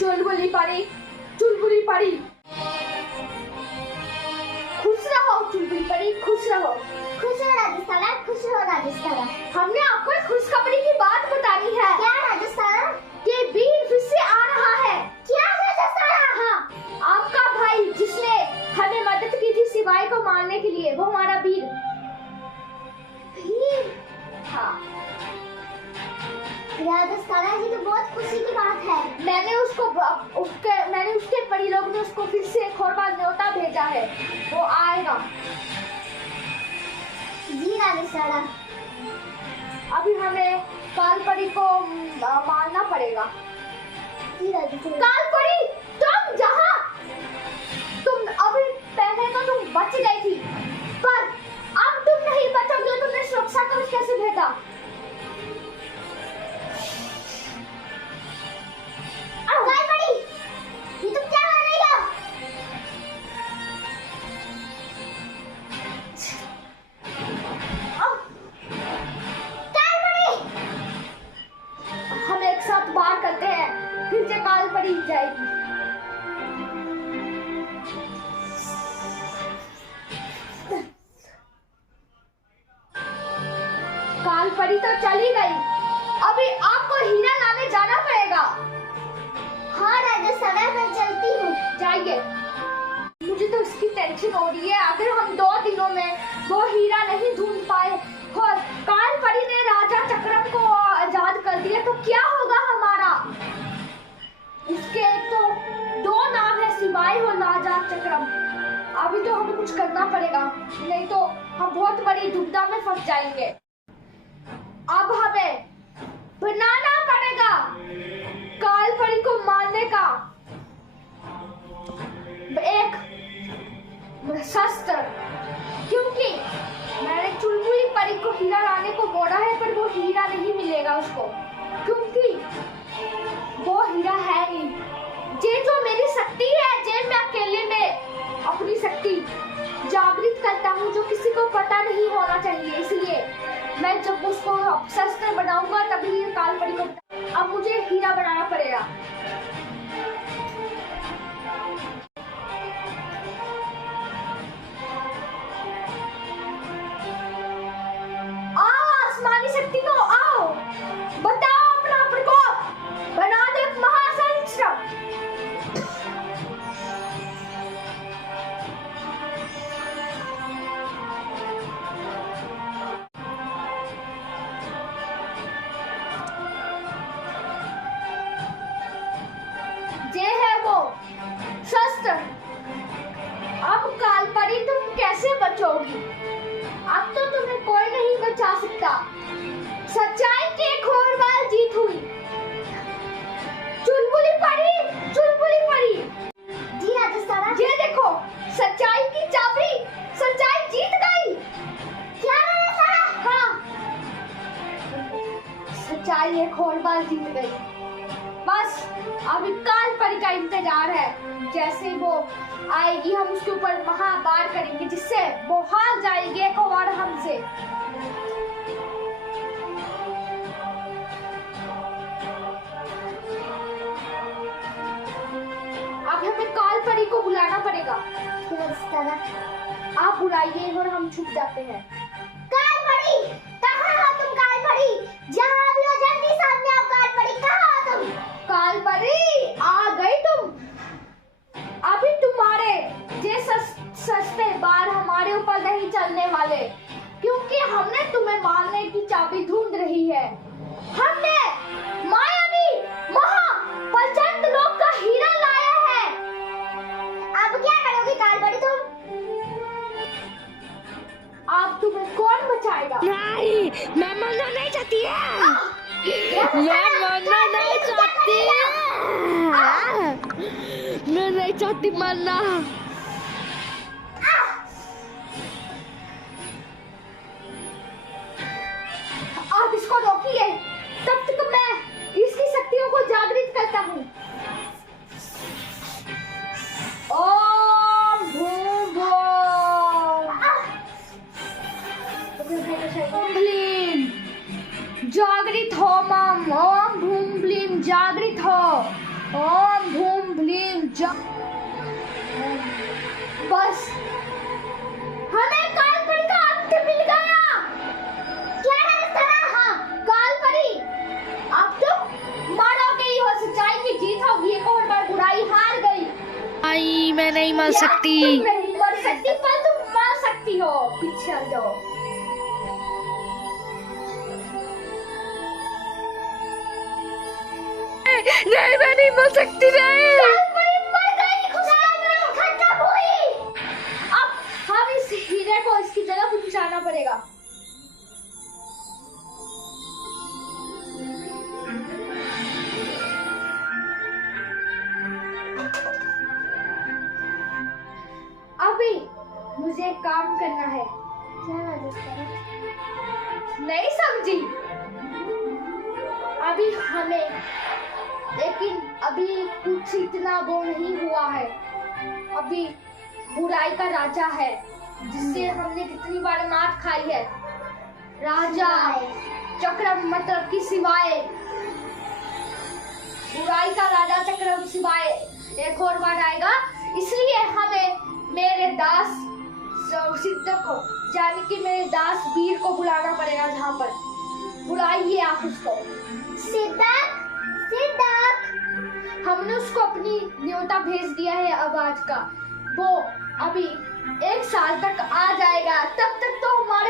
चुलबुली परी, चुलबुली परी, खुश रहो चुलबुली परी, खुश रहो। खुश हो राजस्थाना, खुश हो राजस्थाना। हमने आपको एक खुशखबरी की बात बतानी है। क्या राजस्थाना? कि वीर फिर से आ रहा है। क्या राजस्थाना? हाँ, आपका भाई जिसने हमें मदद की थी सिपाही को मारने के लिए, वो हमारा वीर। वीर? हाँ। राजस्थाना जी तो बहुत खुशी की बात है। मैंने उसके परी लोग ने उसको फिर से एक और बार न्योता भेजा है, वो आएगा। जी राजस्थाना। अभी हमें कालपरी को मारना पड़ेगा। जी राजस्थाना। कालपरी, तुम जहाँ तुम अभी पहले तो तुम बच गई थी, पर अब तुम नहीं बचोगे। तुमने सुरक्षा कवच कैसे भेजा? कालपरी, ये तुम क्या कर रही हो? कालपरी! हम एक साथ वार करते हैं, फिर से कालपरी जाएगी। कालपरी तो चली गई, अभी आपको हीरा लाने जाना पड़ेगा। हाँ राजस्थाना, मैं चलती हूँ। जाइए। मुझे तो इसकी टेंशन हो रही है, अगर हम 2 दिनों में वो हीरा नहीं ढूंढ पाए और कालपरी ने राजा चक्रम को आजाद कर दिया तो क्या होगा हमारा? इसके तो 2 नाम है, सिपाही और राजा चक्रम। अभी तो हमें कुछ करना पड़ेगा, नहीं तो हम बहुत बड़ी दुविधा में फंस जाएंगे। अब हमें बनाना पड़ेगा कालपरी को मारने का एक शस्त्र, क्योंकि मैंने चुलबुली परी को हीरा लाने को बोला है, पर वो हीरा नहीं मिलेगा उसको, क्योंकि वो हीरा है नहीं। ये जो मेरी शक्ति है, जे मैं अकेले में अपनी शक्ति जागृत करता हूँ, जो किसी को पता नहीं होना चाहिए। इसलिए मैं जब उसको शस्त्र बनाऊंगा तभी कालपरी को। अब मुझे हीरा बनाना पड़ेगा। आओ आसमानी शक्ति को, आओ बताओ अपना प्रकोप, बना दो एक महासंस्र। ये है वो शस्त्र। अब कालपरी तुम कैसे बचोगी? अब तो तुम्हें कोई नहीं बचा सकता। सच्चाई की एक और बार जीत हुई। चुलबुली परी, चुलबुली परी। जी राजस्थाना। ये देखो, सच्चाई की चाबी, सच्चाई जीत गई। क्या राजस्थाना? हाँ, सच्चाई एक और बार जीत गई। बस अभी कालपरी का इंतजार है। जैसे वो आएगी हम उसके ऊपर महावार करेंगे, जिससे वो हार जाएगी एक और हमसे। अब हमें कालपरी को बुलाना पड़ेगा। राजस्थाना। आप बुलाइए और हम छुप जाते हैं। कालपरी, कहाँ हो तुम? कालपरी, जहाँ भी हो जल्दी सामने आओ। कालपरी, कहाँ हो तुम? कालपरी, आ गई तुम। अभी तुम्हारे ये सस्ते बार हमारे ऊपर नहीं चलने वाले, क्योंकि हमने तुम्हें मारने की चाबी ढूंढ रही है। हमने मायावी प्रचंड लोग का हीरा लाया है। अब क्या करोगी कालपरी तुम? अब तुम्हें कौन बचाएगा? नहीं, मैं मरना नहीं चाहती है। मैं मरना नहीं चाहती। मैं नहीं चाहती मरना। आप इसको रोकिए, तब तक मैं इसकी शक्तियों को जागृत करता हूँ। ओम भूम भूम ब्लीम जागृत हो। मम ओम भूम ब्लीम जागृत हो। ओम बस हमें कालपरी का अंत मिल गया। क्या है सना? हाँ कालपरी, अब तुम मरोगे ही हो, सच्चाई की जीत होगी, एक और बार बुराई हार गई। आई मैं नहीं मर सकती। तुम नहीं मर सकती पर तुम मर सकती हो, पीछे हट जाओ। नहीं मैं नहीं मर सकती। नहीं कालपरी मर गई, खुशियाँ मनाओ, खत्म हुई। अब हम इस हीरे को इसकी जगह पहुंचाना पड़ेगा। अभी मुझे काम करना है। नहीं समझी? अभी हमें, लेकिन अभी कुछ इतना वो नहीं हुआ है। अभी बुराई का राजा है जिससे हमने कितनी बार मार खाई है। राजा चक्रम मतलब कि सिवाय, बुराई का राजा चक्रम सिवाय एक और बार आएगा, इसलिए हमें मेरे दास सिद्धक को, यानी कि मेरे दास वीर को बुलाना पड़ेगा। जहाँ पर बुलाइए आप उसको। सिद्धक, सिद्धक। हमने उसको अपनी न्योता भेज दिया है आवाज का, वो अभी 1 साल तक आ जाएगा, तब तक तो हमारा